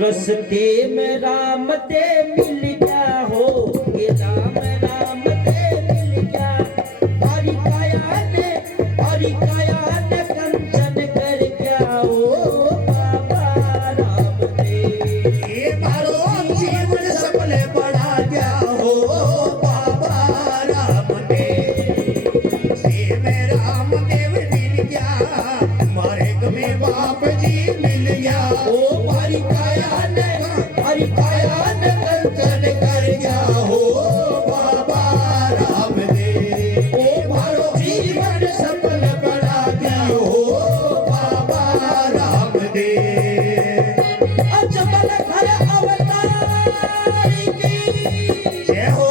रस्ते में राम ते मिल गया हो, ये राम राम ते मिल गया। हरि काया ने कंचन कर गया हो बाबा राम दे। ये मारो जीवन सफल बना गया हो बाबा राम दे। से में राम देव मिल गया, मारे में बाप जी मिल गया। ओ हरि काया ने कंचन कर गया हो बाबा राम दे। ओ मारो जीवन सफल बना गया हो बाबा राम दे। अजमल घर अवतार की जय हो।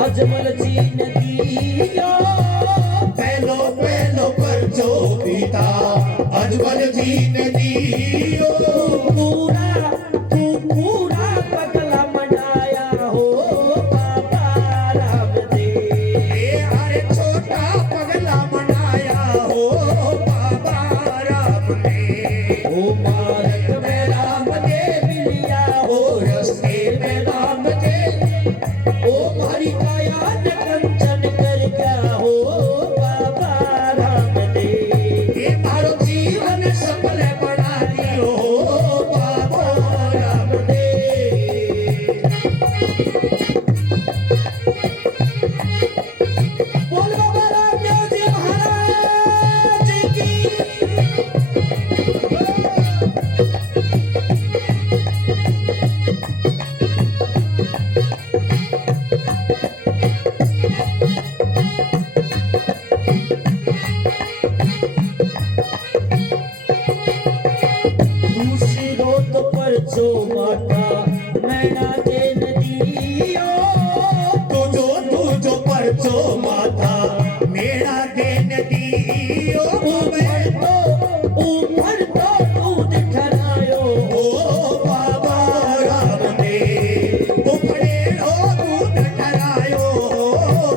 अजमल जी ने दिया पहलो पहलो पर जो पिता अजमल जी ने दियो। तू पूरा पगला मनाया हो बाबा राम दे। अरे छोटा पगला मनाया हो बाबा राम ने। ओ मार्ग में राम दे मिलिया हो, रस्ते में राम दे। ओ हरि काया ने कंचन कर गया हो बाबा राम दे। ये मारो जीवन सफल बना दियो बाबा राम दे। बोल बाबा रामदेव जी महाराज की। दूसरों तो परचो माता मैना दे नदियों। तुझो परचो माथा मेरा देन दियो। ऊपर तो दूध खरायो ओ बाबा राम ने। उपड़े रो दूध ठहरायो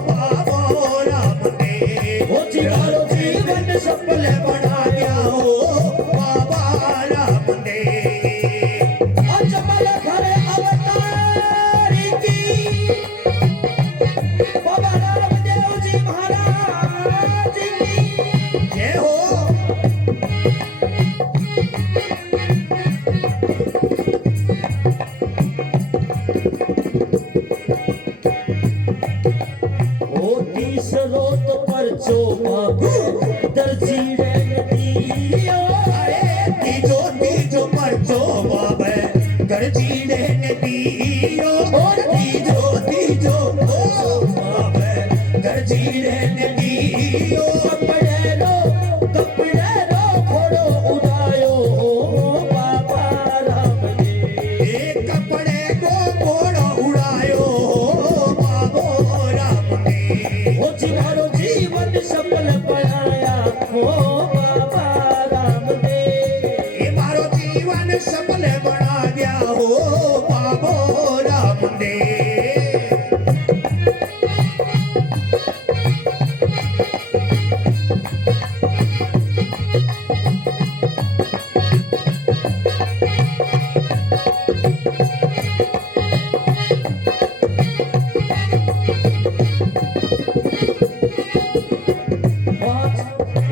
बाबा राम ने। हो जिमारो जीवन सफल बना गया हो बाबा राम ने। अजमल घर अवतार की बाबा रामदेव जी महाराज की। जय हो। ओ तीसरो तो परचो मांगे दर्जी ने दिया। अरे तीजो परचो बाबे गर्जी ने दियो। तीजो ओ बाबे गर्जी ने दियो। कपड़े रो घोड़ो उड़ायो हो बाबा राम ने। कपड़े को घोड़ा उड़ायो बाबो राम ने। हो जिमारो जीवन सफल बनाया हो बाबा राम ने। ये मारो जीवन सफल बना दिया हो बाबो राम ने।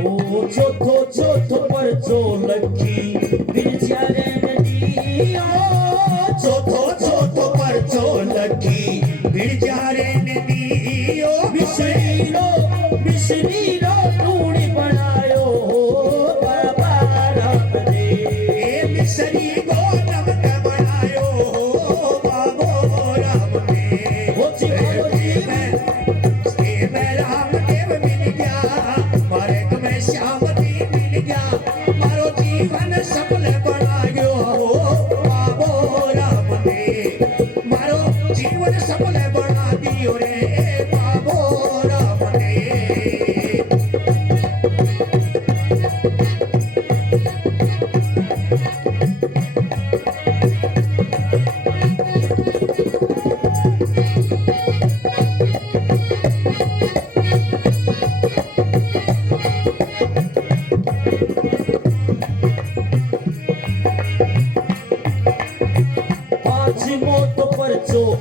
ओ चौथो परचो लखी बिरजा रे नदिया। चौथो परचो लखी बिरजा रे ने दियो। मिश्री रो टूणी बनायो हो बाबा राम ने। मिसरी को नमक बनायो हो बाबो राम ने। हो जिमारो जीवन में राम देव मिल गया, मारे में श्याम जी मिल गया। मारो जीवन सफल बना गया।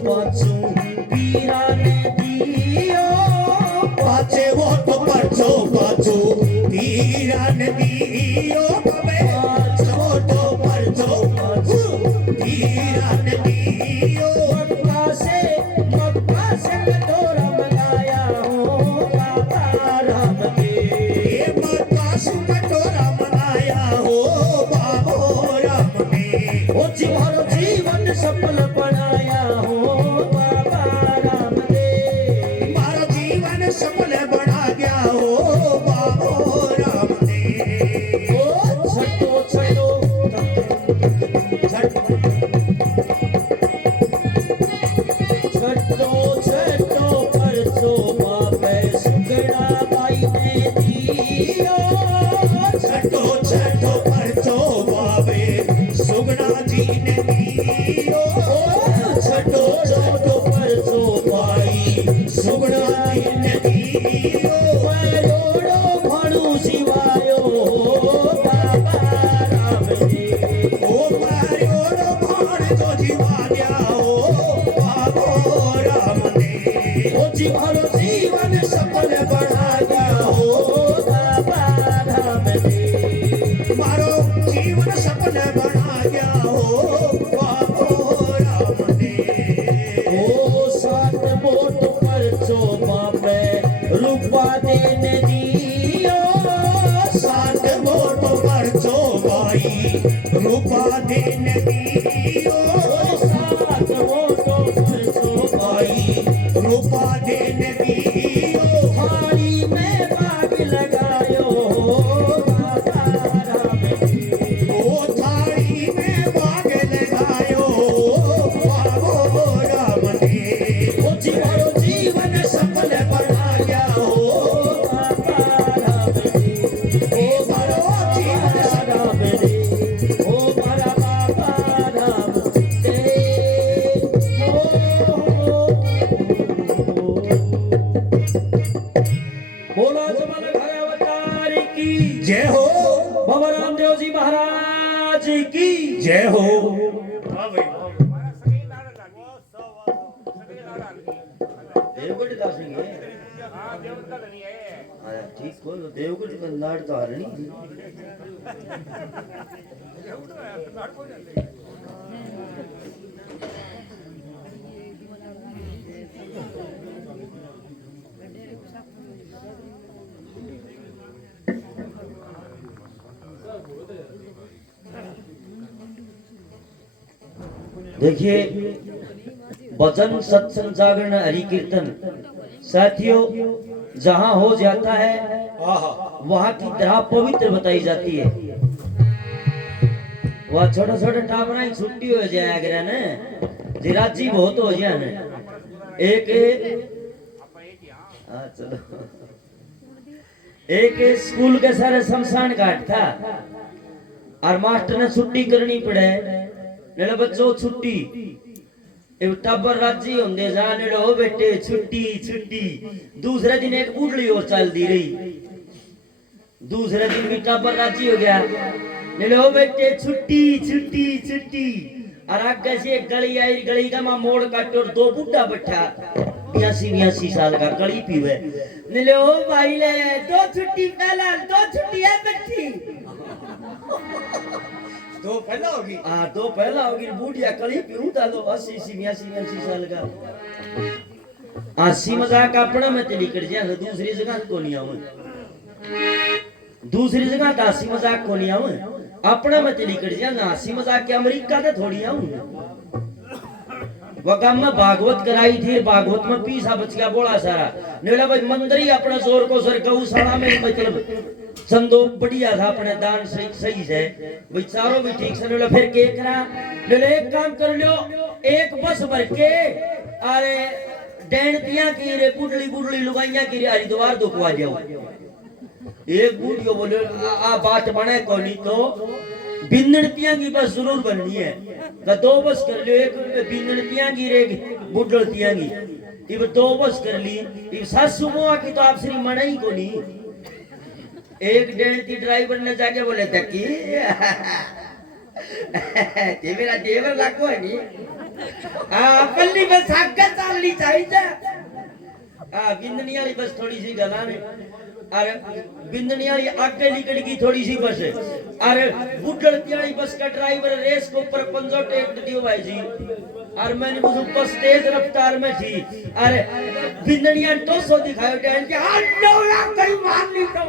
पाछू पीरा ने दियो पाछे वो तो परचो पाछो पीरा ने दियो बाबे पाछो तो परचो पाछो पीरा ने दियो मक्का से कटोरा मंगाया हो बाबा राम के मक्का से कटोरा मंगाया हो बाबो राम ने ओ तुम्हारो जीवन सफल बनाया हो बाबा राम ने मारा जीवन सफल बना गया हो बाबो राम ने ओ छटो छटो छटो छटो परसो बाबे सुगड़ा बाई ने दियो छठो छठो परचो बाबे सुगना जी ने दियो छटो छटो परसो भाई सुगना जी ने दियो रोड़ो भाड़ू शिवायो बाबा राम जी ओ मारो भाण तो जीवा गया हो बाबो राम ने ओ जीवारो जीवन सफल बना गया हो बाबा राम जी मारो जीवन सफल बना गया हो बाबो राम ने ओ सात मोट पर चोपा पे रूपा देने दियो सात मोट परचो भाई रूपा देने दियो सात मोट पर चोपा भाई रूपा देने दियो थाली में बाग लगायो बाबा राम जी ओ थाली में बाग लगायो बाबो राम ने ओ जीवारो जीवन सफल बना गया हो बाबा राम जी ओ मारो जीवन राम जी ओ मारा बाबा राम जी बोलो जमन घर अवतार की जय हो बाबा रामदेव जी महाराज की जय हो देवगढ़ का सिंह है ठीक को देवगढ़ का लाड़ तो हरणी देखिए वचन सत्संग जागरण हरि कीर्तन साथियों जहां हो जाता है वहां की तरह पवित्र बताई जाती है। वह छोटा छोटा टाबरा ही छुट्टी हो जाया करे न जिराजी बहुत हो जाए न चलो एक स्कूल के सारे शमशान घाट था और मास्टर ने छुट्टी करनी पड़े नेड़े बच्चों छुट्टी टब्बर राजी होंगे जा नेड़े हो बेटे छुट्टी छुट्टी। दूसरे दिन एक बुढ़ली और चल दी रही दूसरे दिन भी टब्बर राजी हो गया नेड़े हो बेटे छुट्टी छुट्टी छुट्टी। और आगे से एक गली आई गली का मां मोड़ काटे और दो बुढ़ा बैठा 82 साल का कड़ी पीवे नेले ओ भाई ले दो छुट्टी पहला दो छुट्टी है बच्ची दो पहला होगी दो पहला होगी बूढ़िया कड़ी पीऊ ता लो 80 82 साल का 80 मजाक अपना में तेरी कर जा दूसरी जगह को नहीं आऊं दूसरी जगह का 80 मजाक को नहीं आऊं अपना में तेरी कर जा 80 मजाक के अमेरिका का थोड़ी आऊं। वगम में भागवत कराई थी भागवत में पीसा बच गया बोला सारा नेला भाई मंदिर ही अपना जोर को सर गौशाला में मतलब चंदो बढ़िया था अपने दान सही से भाई चारों भी ठीक से नेला फिर के करा नेला एक काम कर लो एक बस भर के अरे डेणतियां की रे बुढ़ली बुढ़ली लुगाइयां की रे हरिद्वार दुखवा जाओ। एक बूढ़ियो बोले आ बात बने को नहीं तो बिंदड़तियां की बस जरूर बननी है तो दो बस कर लियो एक बिंदड़तियां की रे बुढ़लतियां की इब दो बस कर ली इब सासू मोआ की तो आप श्री मना ही को नहीं। एक डेढ़ती ड्राइवर ने जाके बोले तकी ते मेरा देवर लागो है नी पल्ली में सागा चालनी चाहिए बिंदनी वाली बस थोड़ी सी गला में अरे बिंदनी वाली आगे निकल गई थोड़ी सी बस अरे बुढ़ती वाली बस का ड्राइवर रेस के ऊपर पंजो टेक दियो भाई जी और मैंने उस बस तेज रफ्तार में थी अरे बिंदनिया टोसो दिखायो टैन के नौला कहीं मार ली तो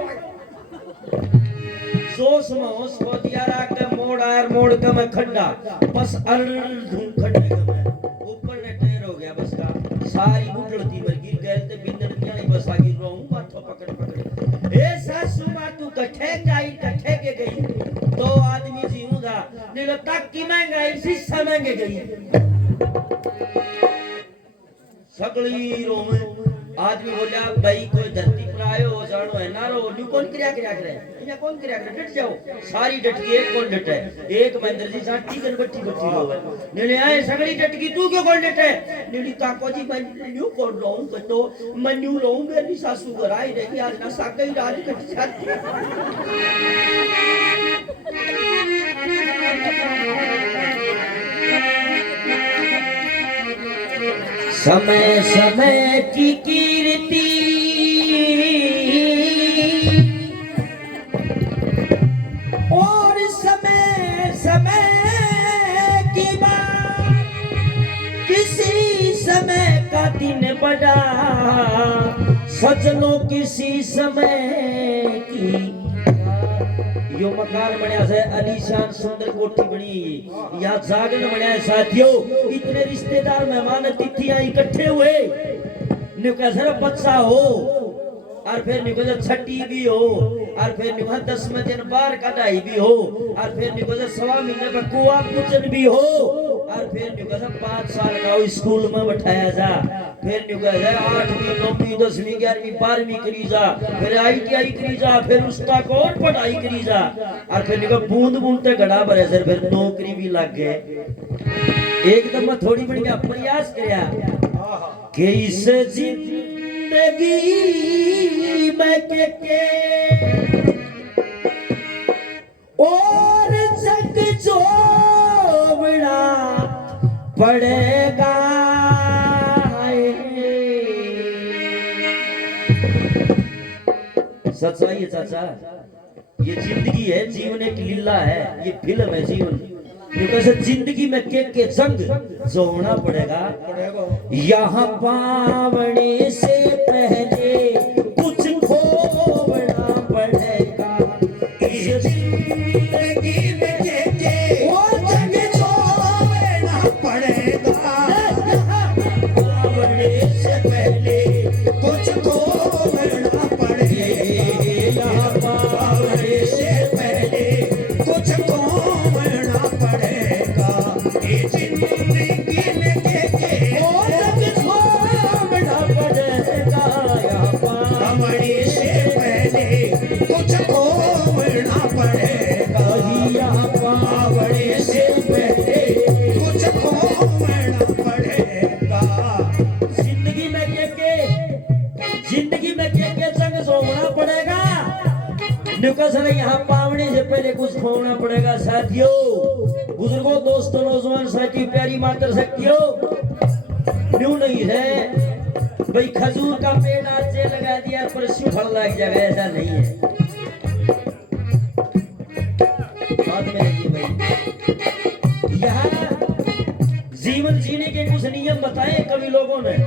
सोच में होश को दिया के मोड़ आयर मोड़ का मैं खड्डा बस धूम खड्डे का मैं ऊपर ने टेर हो गया बस का सारी बुढ़ती पर गिर गए ते बिंदनिया नहीं बस आगे रोऊं माथो पकड़ पकड़ ए सासू मां तू कठे के गई दो आदमी जीऊंगा नीलो तक की महंगाई शीशा महंगे गई सगली रोमे आदमी बोलिया भाई कोई धरती पर आयो हो जानो है ना रो न्यू कौन क्रिया करे इन्हें कौन क्रिया करे डट जाओ सारी डट गई एक कौन डटे एक महेंद्र जी साथी गन बट्टी रोवे नीले आए सगली डट गई तू क्यों कौन डटे नीली ताको जी मैं न्यू कौन रहूं तो मैं न्यू रहूं मेरी सासू घर आई रही आज ना सागे ही राज कट जाती समय समय की कीर्ति और समय समय की बात किसी समय का दिन बड़ा सजनों किसी समय की यो मकान बनया है अलीशान सुंदर कोठी बनी या जागरण बनया है साथियों इतने रिश्तेदार मेहमान अतिथियां इकट्ठे हुए निकल बच्चा हो और फिर निकल छठी भी हो और फिर निकल 10वें दिन बार कटाई भी हो और फिर निकल 1.5 महीने पर कुआ पूजन भी हो और फिर निकल 5 साल का स्कूल में बैठाया जा फिर निकल 8वीं 9वीं 10वीं 11वीं 12वीं करी जा फिर ITI करी जा फिर उसका और पढ़ाई करी जा और फिर निकल बूंद बूंद ते घड़ा भरे सर फिर नौकरी भी लग गए एकदम थोड़ी बड़ी का प्रयास करया कि इस जिंदगी में के और जग जोड़ना पड़ेगा सच्चाई है चाचा ये जिंदगी है जीवन एक लीला है ये फिल्म है जीवन कैसे जिंदगी में के जंग जोड़ना पड़ेगा यहाँ पावने से पहले कुछ खोना पड़ेगा इस जिंदगी में के वो जंग जोड़ना पड़ेगा पावने से पहले कुछ खोना पड़ेगा पावने से पहले कुछ खोना पड़ेगा ये जिंदगी में के वो जग छोड़ना पड़ेगा पावने से पहले कुछ खोना पड़ेगा पावने से पहले कुछ खोना पड़ेगा जिंदगी में के संग सोना पड़ेगा निकल यहाँ पावने से पहले कुछ खोना पड़ेगा साथियों बुजुर्गों दोस्तों नौजवान साथी प्यारी मातर शक्तियों न्यू नहीं है भाई खजूर का पेड़ आज से लगा दिया पर फल लग जाएगा ऐसा नहीं है बात में रहिए भाई यहाँ जीवन जीने के कुछ नियम बताए कवि लोगों ने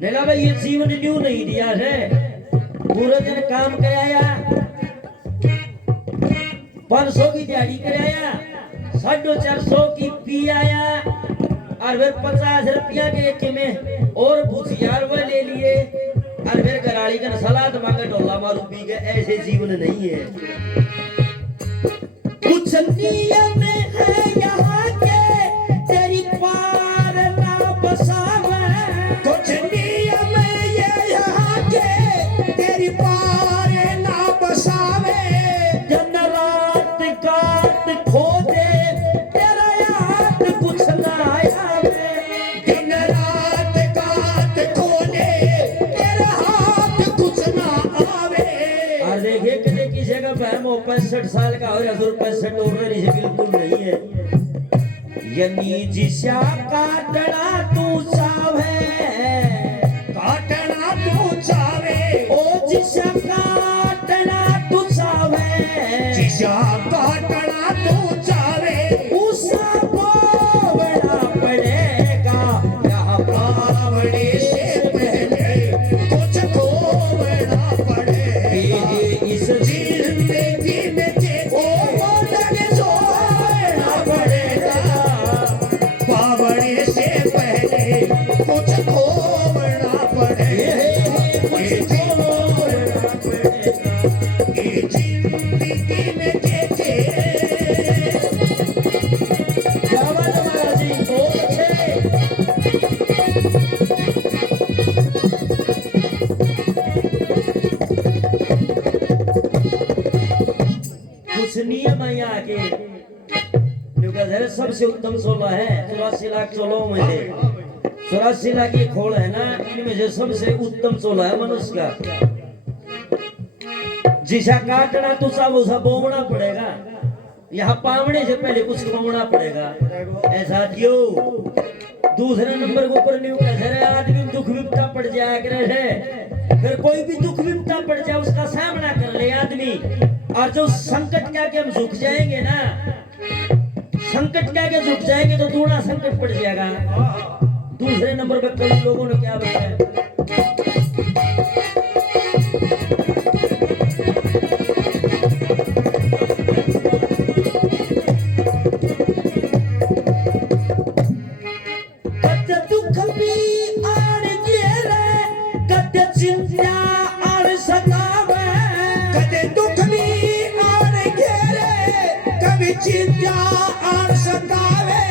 नेला भाई ये जीवन न्यू नहीं दिया है पूरे दिन काम कराया 500 की दिहाड़ी कराया 450 की पी आया और फिर 50 रुपया के एक में और भुजिया वो ले लिए और फिर गराड़ी का सलाद मांगे डोला मारू पी गए ऐसे जीवन नहीं है कुछ नियम है यहाँ के तेरी पार ना बसावे कुछ नियम ये यहाँ के तेरी पार ना बसावे दिन रात काट खो दे तेरा याद कुछ ना आवे दिन रात काट खो दे तेरा हाथ कुछ ना आवे और देखे किसी का बहम 65 साल का और हजूर 65 उम्र से बिल्कुल नहीं है। यनी जिसा काटना तू चावे, काटना तू चावे, ओ जिसा काटना तू चावे, जिसा काटना तू चावे, उसा बोवना पड़ेगा। यहाँ पावड़े से पहले कुछ खोवना पड़ेगा। इस जिंदगी में जेको लगे सोना पड़ेगा। पावड़े से पहले कुछ खोवना पड़ेगा। ये जिंदगी में जेके क्या बात है महाराज जी, बहुत अच्छे। कुछ नियम है यहाँ के, क्योंकि सबसे उत्तम 16 है। 84 लाख 16 में से 84 लाख ये खोल है ना, इनमें से सबसे उत्तम 16 है मनुष्य का। जिसा काटना तो सब उसा बोवना पड़ेगा। यहाँ पावने से पहले कुछ कमाना पड़ेगा। ऐसा क्यों? दूसरे नंबर के ऊपर न्यू कैसे आदमी दुख विपदा पड़ जाया करे है, फिर कोई भी दुख विपदा पड़ जाए उसका सामना कर ले आदमी। और जो संकट के आगे हम झुक जाएंगे ना, संकट के आगे झुक जाएंगे तो दूना संकट पड़ जाएगा। दूसरे नंबर पर कई लोगों ने क्या बताया, चिंता और सतावे,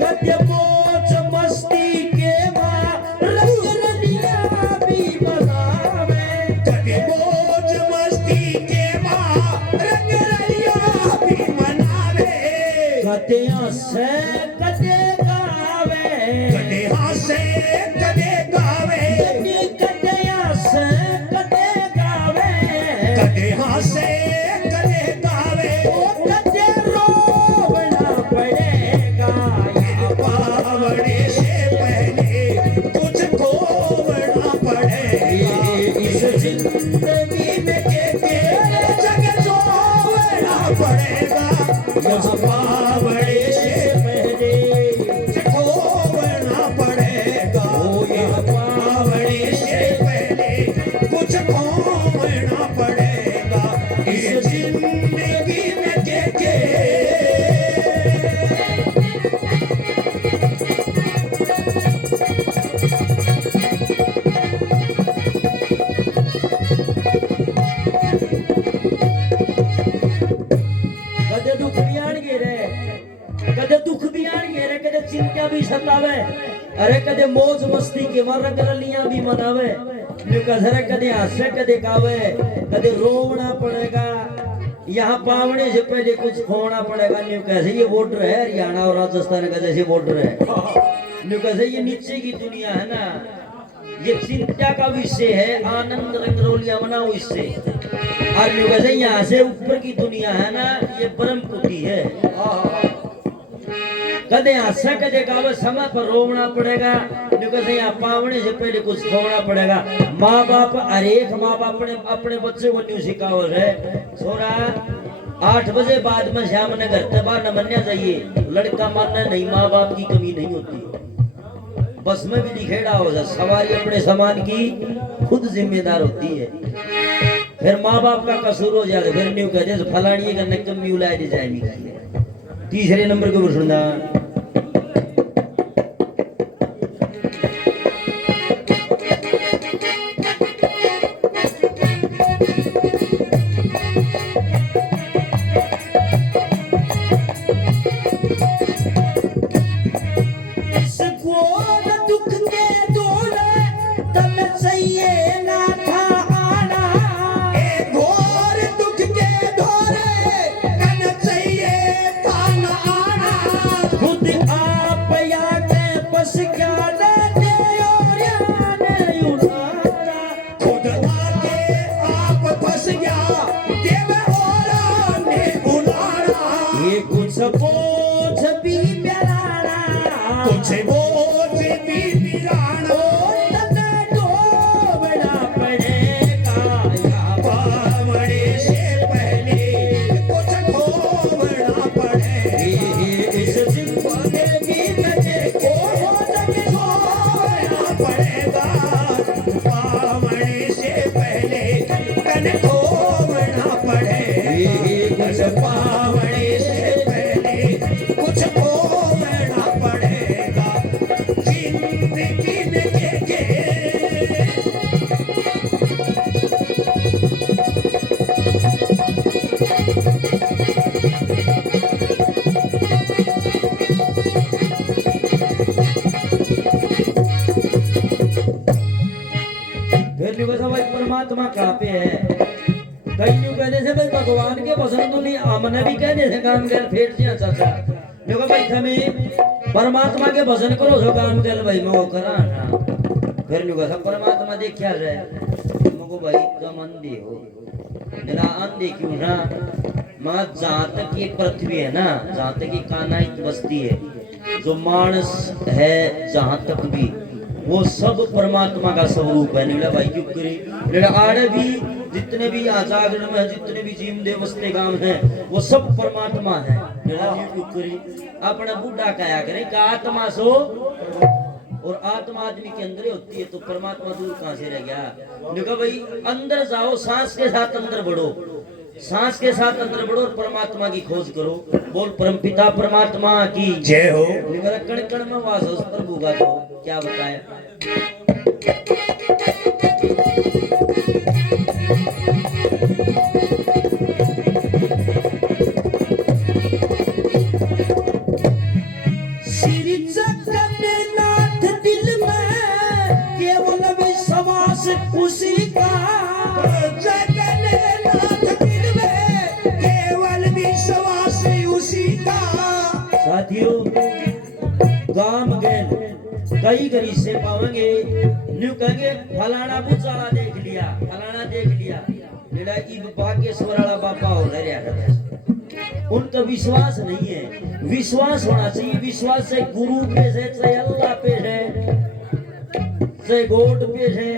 कद्य मौज मस्ती के बाद रंग रलिया भी बनावे। कदे मौज मस्ती के बाद रंग रलिया भी मनावे। कदे हंसे कदे गावे, कदे हंसे कदे गावे, कदे हंसे कदे गावे, कदे हंसे कदे गावे। कदे रोवना पड़ेगा। ये पावड़े से पहले कुछ खोवना पड़ेगा। इस जिंदगी में के जग जोवना पड़ेगा। उस पावड़े से पहले कुछ खोवना पड़ेगा। ये पावड़े से पहले कुछ खोवना पड़ेगा। इस जिंदगी में के कदे दुख भी आणगे रे, कदे दुख भी आणगे रे, कदे चिंता भी सतावे, अरे कदे मौज मस्ती के रंग रलियां भी मनावे। न्यू कदे कदे हंसे कदे गावे, कदे रोवना पड़ेगा। यहाँ पावने से पहले कुछ खोना पड़ेगा। न्यू कैसे ये बॉर्डर है हरियाणा और राजस्थान का, जैसे बॉर्डर है। न्यू कैसे ये नीचे की दुनिया है ना, ये चिंता का विषय है, आनंद रंगरोलियां मनाओ इससे। और न्यू कैसे यहाँ से ऊपर की दुनिया है ना, ये परम कुटी है। कदे हंसा कदे गावे, समय पर रोवना पड़ेगा। न्यू कैसे यहाँ पावने से पहले कुछ खोना पड़ेगा। माँ बाप, हर एक माँ बाप अपने बच्चे को न्यू सिखाओ है, छोरा 8 बजे बाद में शाम ने घर से बाहर न बनना चाहिए। लड़का मानना नहीं, माँ बाप की कमी नहीं होती। बस में भी लिखेड़ा हो जाए, सवारी अपने सामान की खुद जिम्मेदार होती है। फिर माँ बाप का कसूर हो जाए, फिर न्यू कहते फलानी का नकमी उलाए दे जाएगी। तीसरे नंबर के ऊपर सुनना, खुद ये कुछ बोझ भी प्यारा कुछ बोझ भी पिराना तने ढोबना पड़ेगा या बावड़े से पहले कुछ ढोबना पड़े इस जिंदगी में ओ तक ढोबना पड़ेगा बावड़े से पहले कन ढोबना पड़े कुछ बावड़े से पहले कुछ ढोबना पड़ेगा जिंदगी में देखे फिर भी बस भाई परमात्मा कहाँ पे है कई यूं कहने से भाई भगवान के भजन तो नहीं हमने भी कहने से काम कर फेर दिया चाचा देखो भाई हमें परमात्मा के भजन करो जो काम कर भाई मैं वो करा ना फिर यूं कहता परमात्मा देख क्या रहे मुझको भाई तुम अंधे हो मेरा अंधे क्यों ना मां जहाँ तक ये पृथ्वी है ना जहाँ तक ये कानाइत बस्ती है जो मानस है जहाँ तक भी वो सब परमात्मा का स्वरूप है नीला भाई क्यों करी नीला आड़े भी जितने भी यहाँ जागरण में जितने भी जीव देव वस्ते गांव हैं वो सब परमात्मा है नीला क्यों करी अपना बूढ़ा काया करे का आत्मा सो और आत्मा आदमी के अंदर ही होती है तो परमात्मा दूर कहाँ से रह गया देखो भाई अंदर जाओ सांस के साथ अंदर बढ़ो सांस के साथ अंदर बढ़ो और परमात्मा की खोज करो बोल परमपिता परमात्मा की जय हो मेरा कण कण में वास है उस प्रभु का तो क्या बताया श्री जगन्नाथ दिल में केवल विश्वास उसी का जगन्नाथ दिल में केवल विश्वास उसी का साथियों गाम गैन कई गरी से पावेंगे न्यू कहेंगे फलाना बुचाला देख लिया नेड़ा इब बागेश्वर वाला बाबा हो रहा है उनका विश्वास नहीं है विश्वास होना चाहिए विश्वास से गुरु पे से चाहे अल्लाह पे है चाहे गोड पे है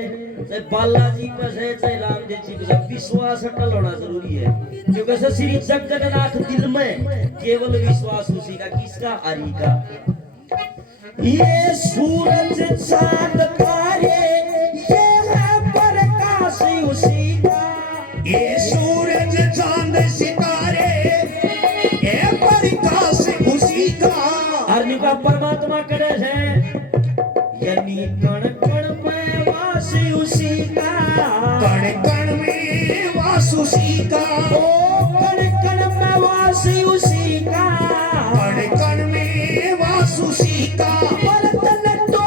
चाहे बालाजी पे है चाहे रामदेव जी पे विश्वास अटल होना जरूरी है क्योंकि श्री जगन्नाथ दिल में केवल विश्वास उसी का किसका हरि का ये सूरज चांद तारे ये है प्रकाश उसी का ये सूरज चांद सितारे ये प्रकाश उसी का हरि का परमात्मा करे है यानी कण कण में वास उसी का कण कण में वास उसी का ओ कण कण में वास उसी का कण कण में वास उसी का बर्तन तो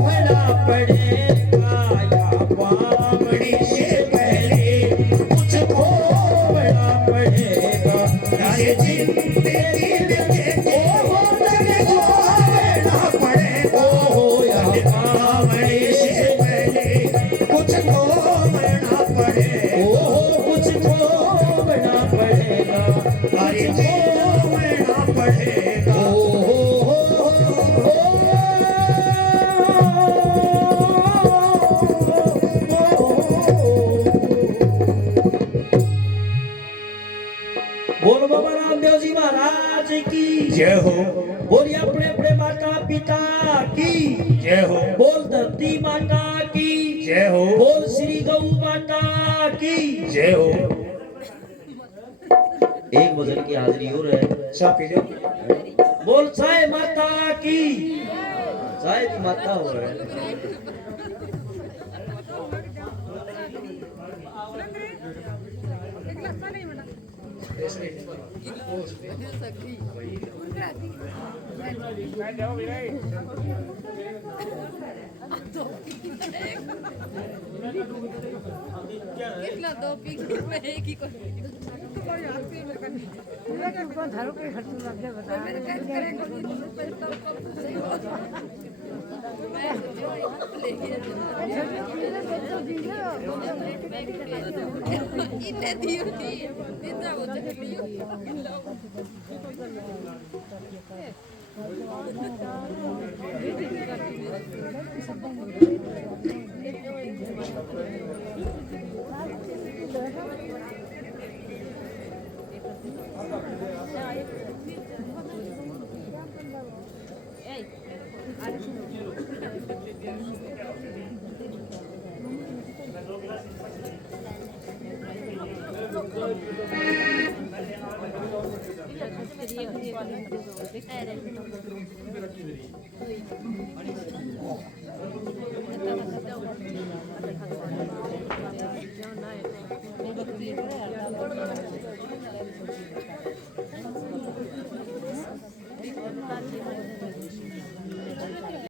बड़ा पड़ेगा या बावड़ी से पहले कुछ खोना पड़ेगा ये जिंदगी में देखो तने खोना पड़ेगा या बावड़ी से पहले कुछ खोना पड़ेगा कुछ तो बड़ा पड़ेगा अरे खोना पड़ेगा बोल बाबा रामदेव जी महाराज की जय हो बोलिए अपने अपने माता पिता की जय हो बोल धरती माता की जय हो बोल श्री गौ माता की जय हो एक भजन की हाजिरी हो रहा है सापी जाओ बोल साई माता की साई की माता हो रहा है कितना दो पिक में एक ही को